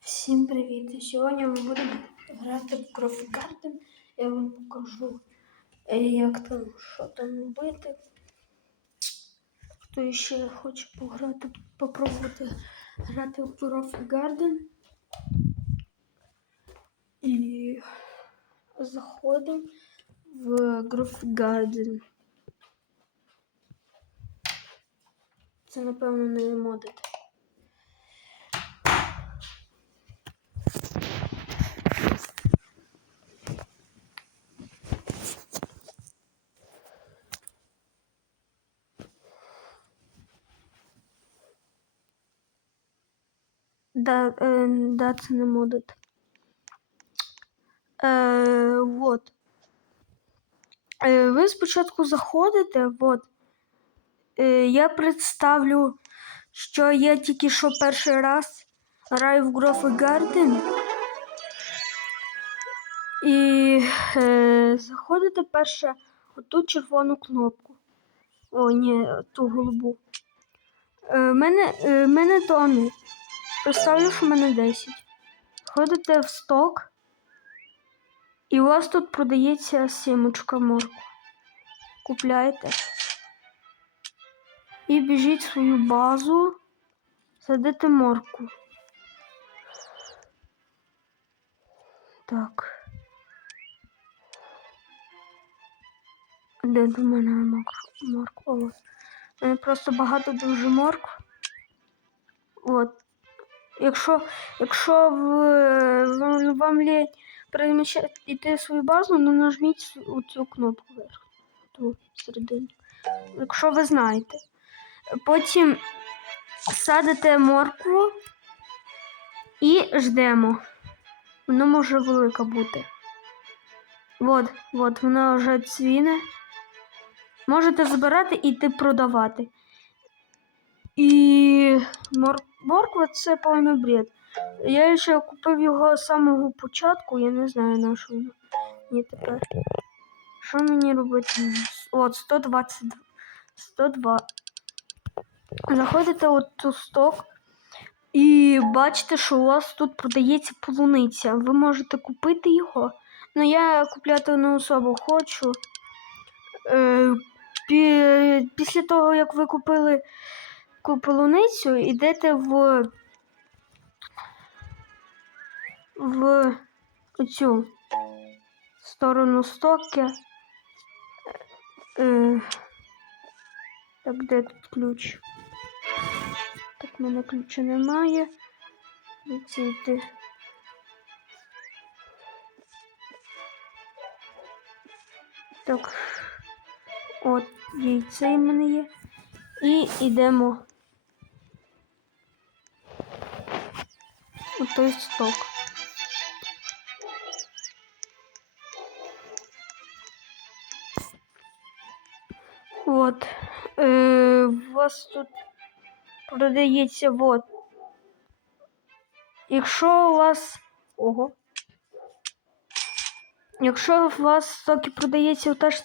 Всім привіт! Сьогодні ми будемо грати в Coffee Garden. Я вам покажу, е, як там, що там робити. Хто ще хоче пограти, попробувати грати в Coffee Garden. І заходимо в Coffee Garden. Це, напевно, не модить. Да, е, да, це не модит. Е, вот. Е, ви спочатку заходите, вот. Е, я представлю, що я тільки що перший раз граю в Грофи Гарден. І е, заходите перше оту червону кнопку. О, ні, ту голубу. Е, мене, е, мене Томі. Представлю, в мене 10. Ходите в сток, і у вас тут продається сімочка морку. Купляєте. І біжіть в свою базу, садите морку. Так. Де до мене морк- морква? Мене просто багато дуже моркв. От. Якщо, якщо в, вам, вам лінь переміщати свою базу, ну нажміть цю кнопку вверх. Ту середину. Якщо ви знаєте. Потім садите моркву і ждемо. Вона може велика бути. От, от, вона вже цвіне. Можете збирати і йти продавати. І мор... морква це повний бред. Я ще купив його з самого початку, я не знаю на що мені тепер. Що мені робити? От, 122. 102. Заходите от у сток і бачите, що у вас тут продається полуниця. Ви можете купити його. Ну я купляти не особо хочу. Е, пі- після того, як ви купили ку- полуницю, йдете в, в оцю сторону стоки. Е, так, де тут ключ? Так, в мене ключа немає. Звідси йти. Так. От, яйце в мене є. І йдемо. У той сток. От. Е, у вас тут продається вот. Якщо у вас. Ого. Якщо у вас стокі продається та ж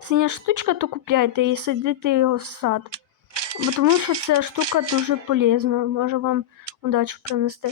синя штучка, то купляйте і садите його в сад. Бо тому що ця штука дуже полезна, може вам удачу принести.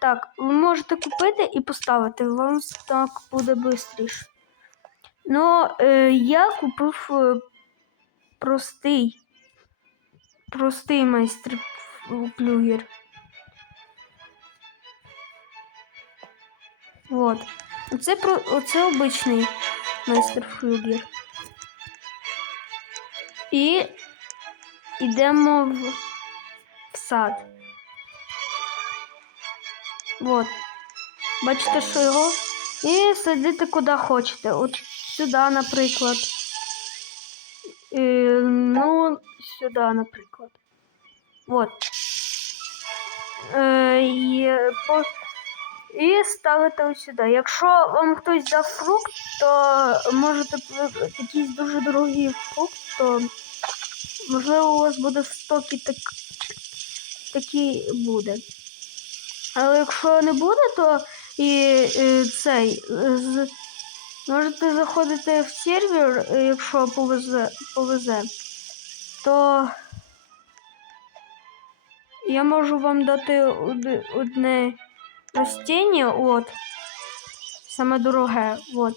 Так, ви можете купити і поставити, вам так буде швидше. Ну, е, я купив е, простий, простий майстер плюгер. Вот. Оце, оце обичний майстер флюгер. І йдемо в, в сад. Вот. Бачите, що його? І садите куди хочете. От сюди, наприклад. Е, ну, сюди, наприклад. Вот. Е, і, по, і ставите ось сюди. Якщо вам хтось дав фрукт, то можете якийсь дуже дорогий фрукт, то можливо у вас буде в так, такий буде. Але якщо не буде, то і, е, цей з, можете заходити в сервер, якщо повезе, повезе, то я можу вам дати од- одне ростіння, от. Саме дороге, от.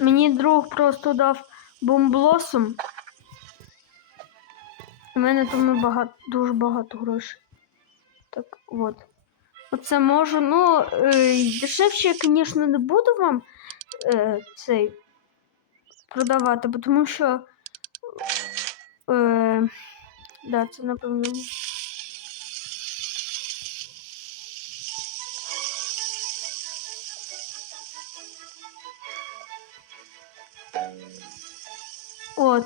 Мені друг просто дав бомблосом. У мене тому багато, дуже багато грошей. Так, от. Оце можу, ну, е, дешевше, я, звісно, не буду вам е, цей продавати, тому що. Е, да, це напевно. От.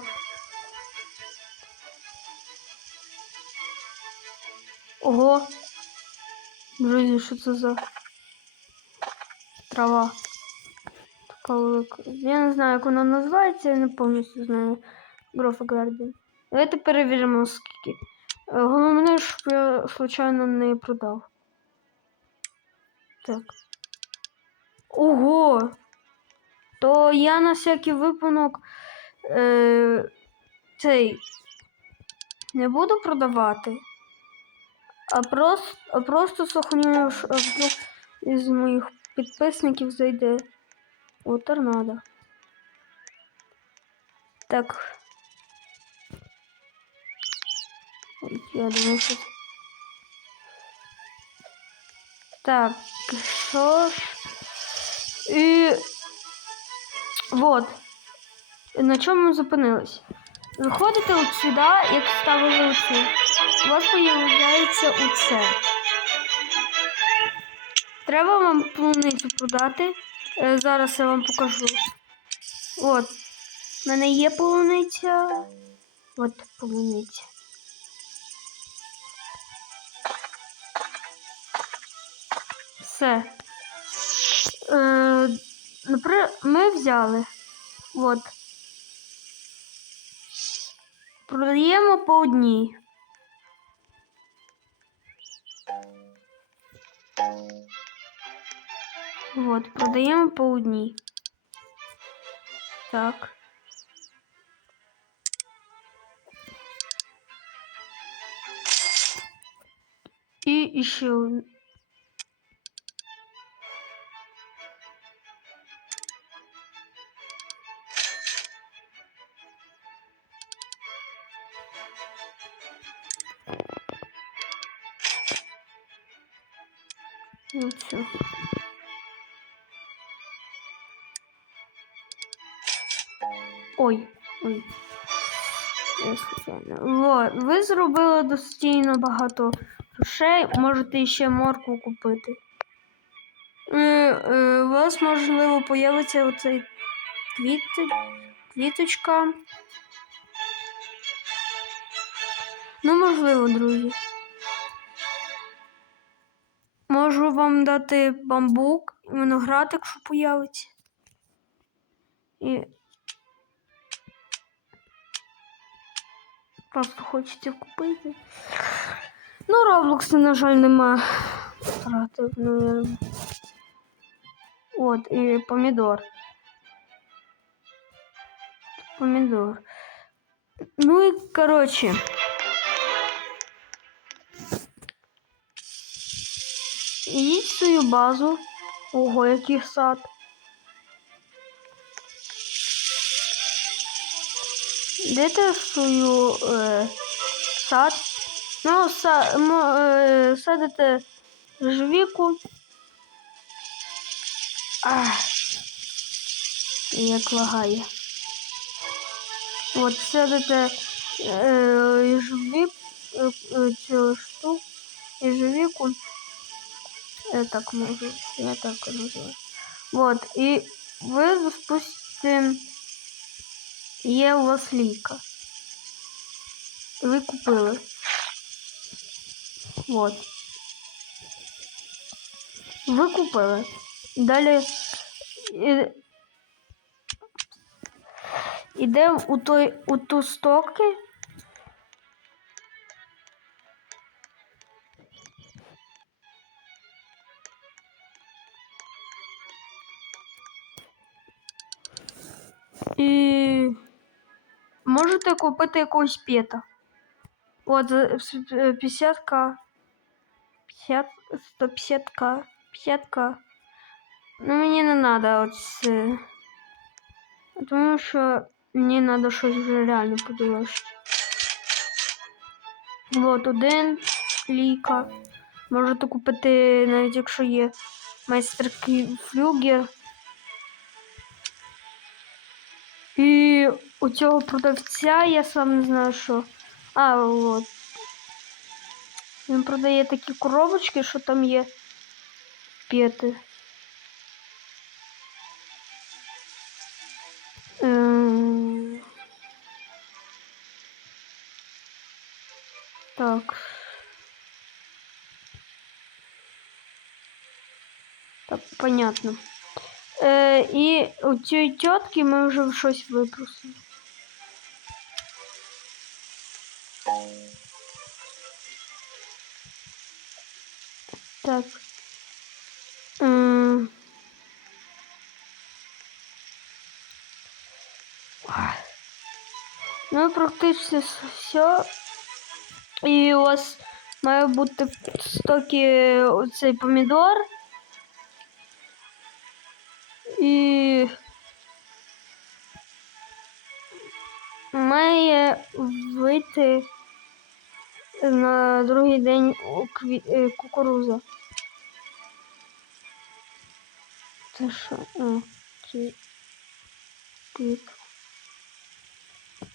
Ого. Друзі, що це за трава? Така велика. Я не знаю, як вона називається, я не повністю знаю. Грофа Гарден. Давайте перевіримо скільки. Е, Головне, щоб я случайно не продав. Так. Ого! То я на всякий випадок е, цей не буду продавати, а просто, а просто сохраню, що вдруг із моїх підписників зайде. О, торнадо. Так. Я думаю, що... Так, що ж? І... Вот. На чому ми зупинились? Заходите от сюди, як ставили оцю. У вас появляється оце. Треба вам полуницю продати. Е, Зараз я вам покажу. От. У мене є полуниця. От полуниця. Все. Е. Ми взяли. От. Продаємо по одній. От, продаємо по одній. Так. І ще Ой, ой. Я ви зробили достійно багато грошей, можете ще моркву купити. Е, е, у вас, можливо, появиться оцей квіти, квіточка. Ну, можливо, друзі. Можу вам дати бамбук і виноград, якщо появиться. І просто хочеться купити. Ну, Roblox, на жаль, нема. От, і помідор. Помідор. Ну і коротше. Ідіть свою базу. Ого, який сад. В свою е, сад. Ну, са, мо, е, садите живіку. Ах, як лагає. От садите е, живік, е, е, цю штуку, ежевіку. Я так можу, я так називаю. Вот, і ви допустим, є у вас ліка. Ви купили. Вот. Ви купили. Далі і- ідемо у той у ту стоки. І можете купити якогось пета. От 50к. 50, 150к, 50к. Ну, мені не треба оце. Тому що мені треба щось вже реально подорожче. Вот один ліка. Можете купити, навіть якщо є майстер флюгер. І у цього продавця я сам не знаю, що. А, от. Він продає такі коробочки, що там є п'яти. Ем. Так. Так, понятно. Е, і у цієї тітки ми вже щось випросили. Так. Ну, практично все. І у вас має бути в стокі оцей помідор. І має вийти на другий день е, кукуруза. Це що? А, це квіт.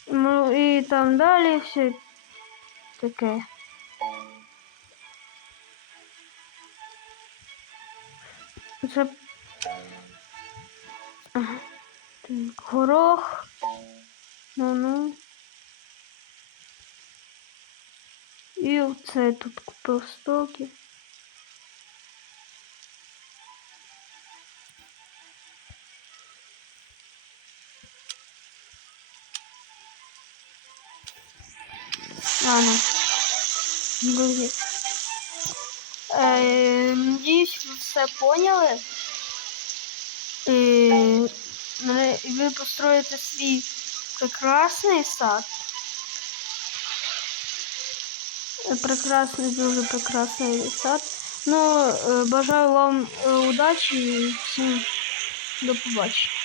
Ну і там далі все таке. Це горох. Ну-ну. І оце тут купив стоки. Ладно. Друзі. Е, надіюсь, ви все поняли. І ви построїте свій прекрасний сад. Е, Прекрасний, дуже прекрасний сад. Ну, е, бажаю вам е, удачі і всім до побачення.